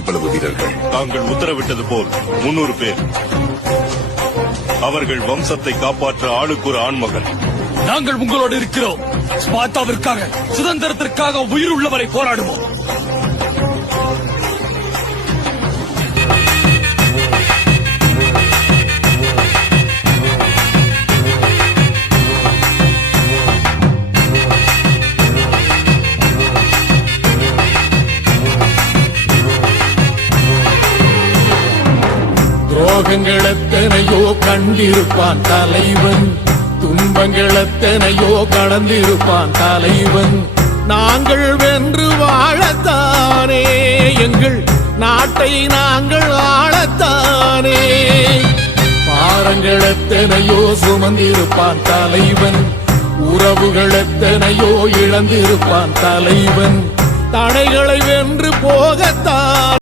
எவ்வளவு வீரர்கள்? தாங்கள் உத்தரவிட்டது போல் 300 பேர். அவர்கள் வம்சத்தை காப்பாற்ற ஆளுக்கு ஒரு ஆண்மகன். நாங்கள் உங்களோடு இருக்கிறோம். ஸ்பார்த்தாவிற்காக, சுதந்திரத்திற்காக உயிர் உள்ளவரை போராடுவோம். துரோகங்கள் எத்தனையோ கண்டிருப்பான் தலைவன், துன்பங்கள் எத்தனையோ கடந்திருப்பான் தலைவன். நாங்கள் வென்று வாழத்தானே, எங்கள் நாட்டை நாங்கள் ஆளத்தானே. பாரங்கள் எத்தனையோ சுமந்திருப்பான் தலைவன், உறவுகள் எத்தனையோ இழந்திருப்பான் தலைவன். தடைகளை வென்று போகத்தான்